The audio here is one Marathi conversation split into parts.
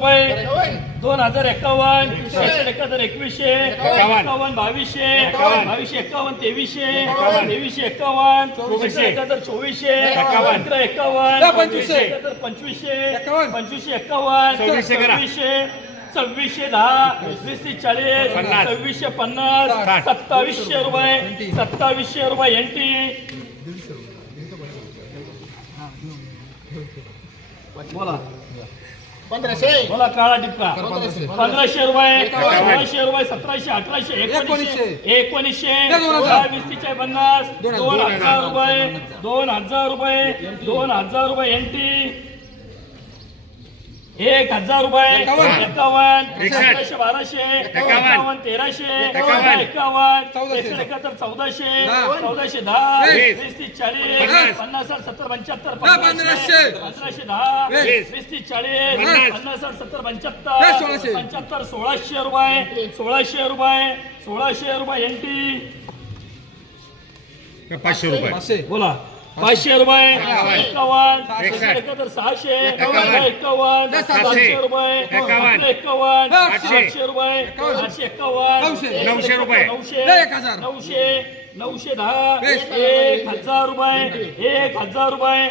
रुपये दोन हजार एकावन्न एकशे एकाहत्तर एकवीसशे एकावन्न. बावीसशे बावीसशे एकावन्न तेवीसशे तेवीसशे एकावन्न. चोवीसशे. एकाहत्तर चोवीसशे. अकरा एकावन्न. पंचवीसशे. एकाहत्तर पंचवीसशे. पंचवीसशे एकावन्न. सव्वीसशे सव्वीसशे दहा. वीस तीस चाळीस सव्वीसशे पन्नास. सत्तावीसशे रुपये. सत्तावीसशे रुपये एनटी बोला. पंधराशे. बोला काळा टिपका. पंधराशे. रुपये सोळाशे रुपये सतराशे अठराशे एकोणीसशे. एकोणीसशे. वीस चाळीस, पन्नास. दोन हजार. रुपये दोन हजार रुपये दोन हजार रुपये एनटी एक हजार रुपये एकावन्न. बाराशे एकावन्न. तेराशे एकावन्न. एकशे एकाहत्तर चौदाशे चौदाशे दहा वीस. तीस चाळीस पन्नास. साठ सत्तर पंच्याहत्तर पंधराशे पंधराशे. दहा वीस. तीस चाळीस पन्नास. साठ सत्तर पंच्याहत्तर पंच्याहत्तर सोळाशे रुपये सोळाशे रुपये सोळाशे रुपये एनटी पाचशे रुपये. बोला. पाचशे रुपये एकावन्न. एकाहत्तर सहाशे. एकावन्न. सातशे रुपये. एकावन्न. आठशे. आठशे रुपये. आठशे एकावन्न. नऊशे. रुपये. नऊशे. नऊशे. नऊशे दहा. एक हजार रुपये. एक हजार रुपये.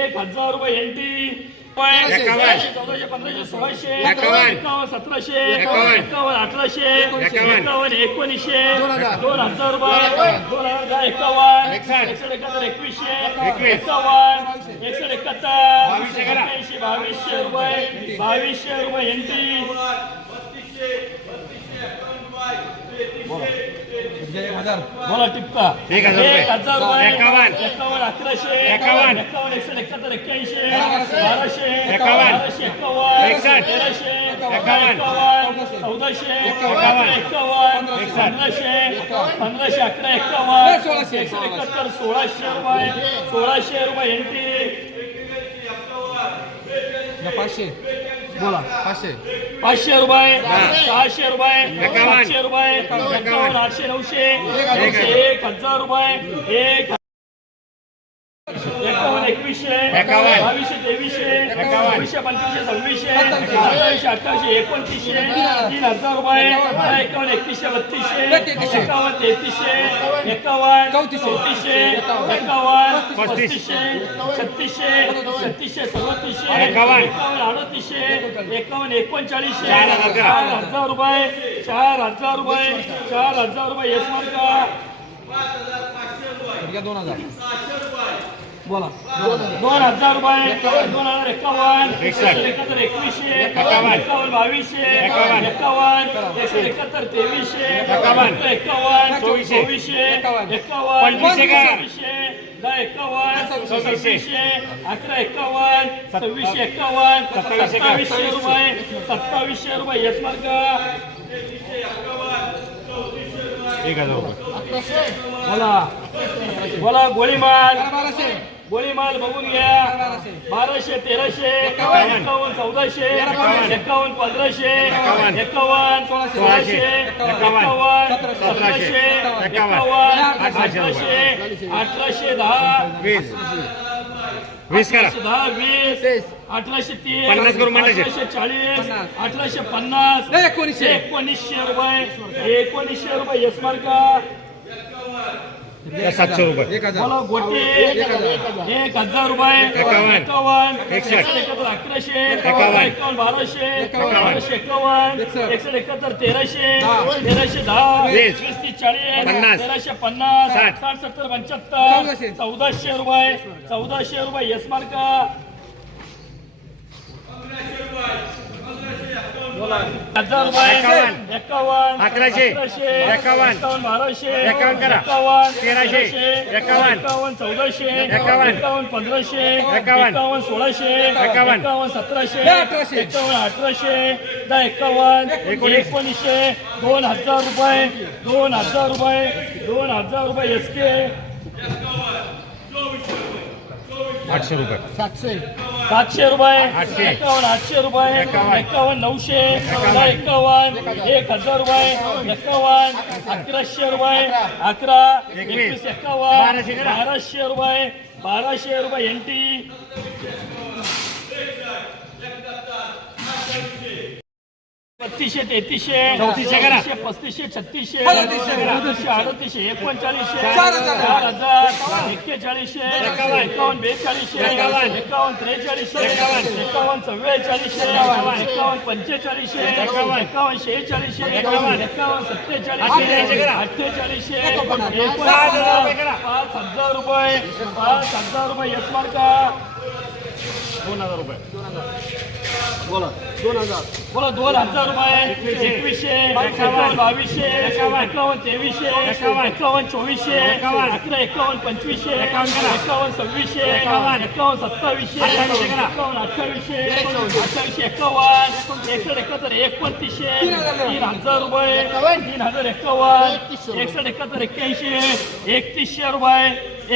एक हजार रुपये एनटी एकावन्न. चौदाशे पंधराशे सोळाशे एकावन्न. सतराशे एकावन्न. अठराशे एकावन्न. एकोणीसशे दोन हजार. दोन हजार एकावन्न. एकसष्ट. एकाहत्तर एकवीसशे एकवीस. एकावन्न. एकसष्ट एकाहत्तर. बावीसशे रुपये. बावीसशे रुपये एनटी बोला टिपका. एक हजार रुपये. एकावन्न. एकावन्न. अकराशे. एकावन्न. एकावन्न एकसष्ट एकाहत्तर एक्क्याऐंशी. बाराशे. एकावन्न. बाराशे एकावन्न. एकसष्ट. तेराशे. एकावन्न. चौदाशे. एकावन्न. एकावन्न. पंधराशे. पंधराशे. अकरा एकावन्न. एकशे एकाहत्तर सोळाशे रुपये. सोळाशे रुपये एनटी पाचशे. बोला. पाचशे. पाचशे रुपये सहाशे रुपये. सातशे रुपये एकावन्न. आठशे नऊशे एक हजार. रुपये एक एकावन्न एकवीसशे. बावीसशे तेवीसशे. चोवीसशे पंचवीसशे सव्वीसशे सत्तावीसशे. अठ्ठावीसशे एकोणतीसशे तीन हजार रुपये. एकावन्न. एकतीसशे बत्तीसशे एकावन्न तेहतीसशे एकावन्न. चौतीसशे. एकावन्न. पस्तीसशे छत्तीसशे छत्तीसशे सदतीसशे एकावन्न. एकावन्न अडतीसशे एकावन्न एकोणचाळीसशे चार हजार करा. चार हजार रुपये चार हजार रुपये चार हजार रुपये येस मार्का दोन हजार बोला दोन हजार रुपये दोन हजार एकावन्न एकाहत्तर एकवीसशे एकावन्न. बावीसशे एकावन्न. एकशे एकाहत्तर तेवीसशे एकावन्न. एकावन्न चोवीसशे. एकावन्न. एकावन्न दहा एकावन्न सव्वीसशे. अकरा एकावन्न सव्वीसशे एकावन्न सत्तावीसशे रुपये सत्तावीसशे रुपये. येस मार्का. एक हजार रुपये बोला. बोला गोळीमाल बाराशे. गोळीमाल बघून घ्या. बाराशे तेराशे एकावन्न. चौदाशे एकावन्न. पंधराशे एकावन्न. सोळाशे एकावन्न सतराशे एकावन्न अठराशे अठराशे दहा. वीस. वीस करा. अठराशे दहा वीस. अठराशे तीस. अठराशे चाळीस. अठराशे पन्नास. एकोणीसशे. एकोणीसशे रुपये. एकोणीसशे रुपये. येस मार्का. या सातशे रुपये एक हजार रुपये एकावन्न. अकराशे एकावन्न. एकावन्न बाराशे एकावन्न. बाराशे एकावन्न एकसष्ट. एकसष्ट एकाहत्तर तेराशे तेराशे दहा वीस. वीस तीस चाळीस पन्नास. तेराशे पन्नास साठ. साठ सत्तर पंच्याहत्तर चौदाशे. चौदाशे रुपये चौदाशे रुपये येस मार्का हजार रुपये एकावन्न. एकावन्न अकराशे. एकावन्न. एकावन्न बाराशे एकावन्न करा. एकावन्न तेराशे. एकावन्न. एकावन्न चौदाशे एकावन्न. एकावन्न पंधराशे एकावन्न. एकावन्न सोळाशे एकावन्न. एकावन्न सतराशे अठराशे. एकावन्न अठराशे दहा एकावन्न एकोणीस. एकोणीसशे दोन हजार रुपये दोन हजार रुपये दोन हजार रुपये एस के आठशे रुपये सातशे सातशे रुपये. एकावन्न आठशे रुपये एकावन्न. नऊशे एकावन्न एक हजार रुपये एकावन्न अकराशे रुपये अकरा एकवीस. एकावन्न. बाराशे रुपये बाराशे रुपये एन टी बत्तीसशे तेहतीसशे चौतीसशे पस्तीसशे छत्तीसशे अडतीसशे. अडतीसशे एकोणचाळीसशे चार हजार. एक्केचाळीसशे एकावन्न. एकावन्न बेचाळीसशे एकावन्न. एकावन्न त्रेचाळीसशे एकावन्न. एकावन्न चव्वेचाळीसशे एकावन्न. एकावन्न पंचेचाळीसशे एकावन्न. एकावन्न शेहेचाळीसशे एकावन्न. एकावन्न सत्तेचाळीसशे. अठ्ठेचाळीसशे पाच हजार रुपये. पाच हजार रुपये पाच हजार रुपये यश मार्का दोन हजार रुपये बोला. दोन हजार. बोला दोन हजार. रुपये. एकवीसशे. बावीसशे. एकावन्न तेवीसशे एकावन्न. चोवीसशे एकावन्न. अकरा एकावन्न पंचवीसशे एकावन्न. एकावन्न सव्वीसशे एकावन्न. एकावन्न सत्तावीसशे. एकावन्न अठ्ठावीसशे अठ्ठावीसशे एकावन्न. एकसष्ट एकाहत्तर एकोणतीसशे तीन हजार. रुपये. तीन हजार एकावन्न. एकसष्ट एकाहत्तर एक्क्याऐंशी एकतीसशे रुपये.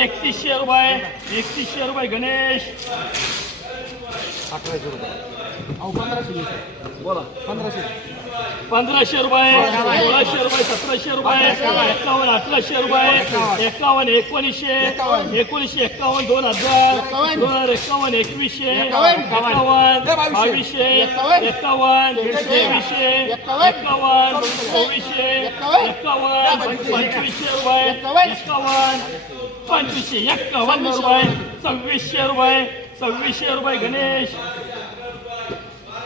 एकतीसशे रुपये. एकतीसशे रुपये गणेश. अठराशे रुपये. पंधराशे रुपये सोळाशे रुपये सतराशे रुपये एकावन्न अठराशे रुपये एकावन्न एकोणीसशे. एकोणीसशे एकावन्न दोन हजार एकावन्न. दोन हजार एकावन्न एकवीसशे एकावन्न. बावीसशे. एकावन्न. तेवीसशे. एकावन्न. चोवीसशे एकावन्न. पंचवीसशे रुपये. एकावन्न पंचवीसशे एकावन्न रुपये सव्वीसशे रुपये सव्वीसशे रुपये गणेश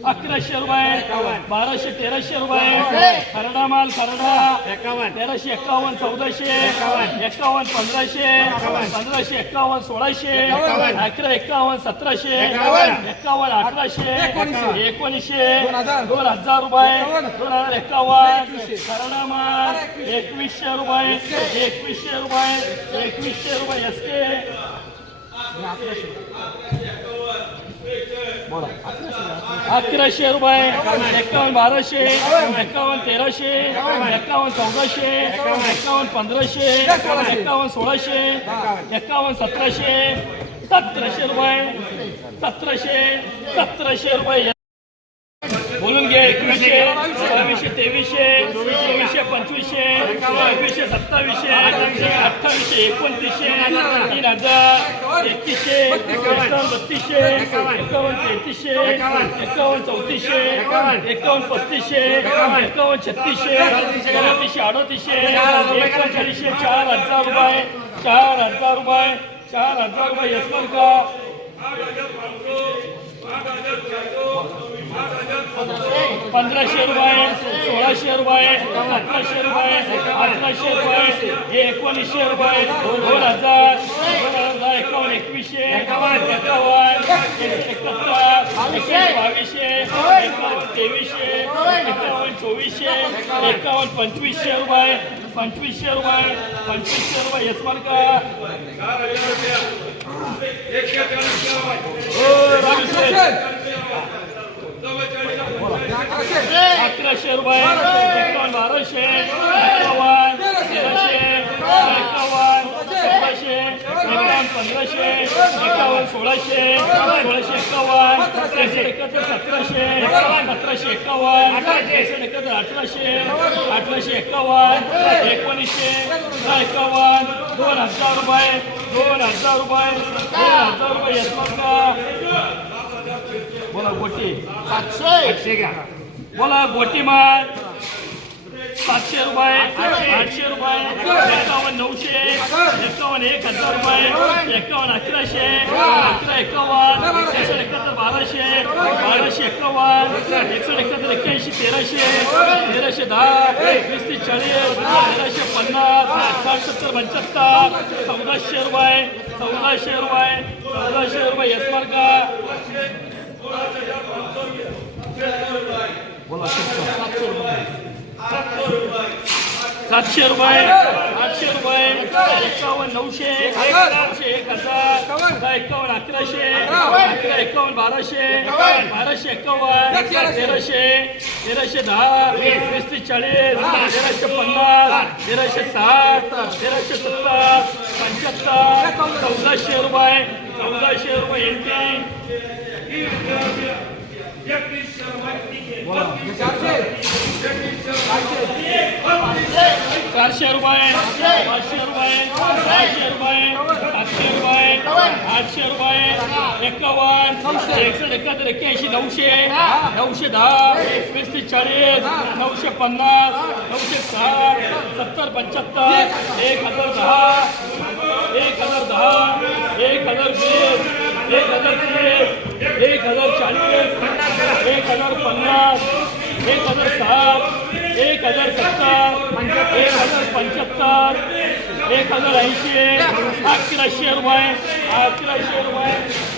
अकराशे रुपये बाराशे तेराशे रुपये. खरडा माल खरडा. एकावन्न. तेराशे एकावन्न चौदाशे. एकावन्न. पंधराशे. पंधराशे एकावन्न सोळाशे. अकरा एकावन्न सतराशे. एकावन्न. अठराशे. एकोणीसशे. दोन हजार. रुपये. दोन हजार एकावन्न. खरडा माल एकवीसशे. रुपये. एकवीसशे. रुपये. एकवीसशे रुपये एस के अकराशे रुपये एकावन्न बाराशे एकावन्न तेराशे एकावन्न चौदाशे एकावन्न पंधराशे एकावन्न सोळाशे एकावन्न सतराशे सतराशे रुपये सतराशे सतराशे रुपये. बोलून घे एकवीसशे बावीसशे तेवीसशे चोवीसशे पंचवीसशे एकवीसशे सत्तावीसशे अठ्ठावीसशे एकोणतीसशे तीन हजार एकतीसशे एकावन्न बत्तीसशे एकावन्न तेहतीसशे एकावन्न चौतीसशे एकावन्न पस्तीसशे एकावन्न छत्तीसशे सदतीसशे अडतीसशे एकोणचाळीसशे चार हजार रुपये चार हजार रुपये चार हजार रुपये यशवंत का पंधराशे रुपये अकराशे रुपये सतराशे रुपये अठराशे रुपये एकोणीसशे रुपये दोन हजार दोन हजार एकावन्न एकवीसशे एकावन्न एकावन्न एकावन्न बावीसशे एकावन्न तेवीसशे एकावन्न चोवीसशे एकावन्न पंचवीसशे रुपये पंचवीसशे रुपये पंचवीसशे रुपये यशमान का हो बावीसशे अकराशे रुपये एकावन्न बाराशे एकावन्न तेराशे एकावन्न सतराशे एकावन्न पंधराशे एकावन्न सोळाशे सोळाशे एकावन्न त्रेसष्ट एकाहत्तर सतराशे सतराशे एकावन्न त्रेसष्ट एकाहत्तर अठराशे अठराशे एकावन्न एकोणीसशे एकावन्न दोन हजार रुपये दोन हजार रुपये दोन हजार रुपये का बोला गोटी सातशे. आठशे घ्या. बोला गोटीमार सातशे रुपये आठशे रुपये एकावन्न नऊशे एकावन्न एक हजार रुपये एकावन्न अकराशे अकरा एकावन्न एकशे एकाहत्तर बाराशे बाराशे एकावन्न एकशे एकाहत्तर एक्क्याऐंशी तेराशे तेराशे दहा वीस ते चाळीस तेराशे पन्नास साठ सत्तर पंच्याहत्तर चौदाशे रुपये चौदाशे रुपये चौदाशे रुपये यशमार्ग का सातशे रुपये. आठशे रुपये. एकावन्न नऊशे. नऊशे एक हजार एकावन्न अकराशे. अकरा एकावन्न बाराशे. बाराशे एकावन्न. तेराशे. तेराशे दहा. वीस. तीस चाळीस. तेराशे पन्नास. तेराशे साठ. तेराशे सत्तर. पंच्याहत्तर. चौदाशे रुपये. चौदाशे रुपये चारशे रुपये पाचशे रुपये सहाशे रुपये सातशे रुपये आठशे रुपये एकावन्न एकसष्ट एकाहत्तर एक्क्याऐंशी नऊशे नऊशे दहा वीस तीस चाळीस नऊशे पन्नास नऊशे साठ सत्तर पंच्याहत्तर एक हज़ार दहा एक हज़ार दहा एक हज़ार वीस एक हज़ार तीस एक हज़ार एक हजार पन्नास एक हजार साठ एक हजार सत्तर एक हजार पंच्याहत्तर एक हजार ऐंशी अकराशे रुपये अकराशे रुपये.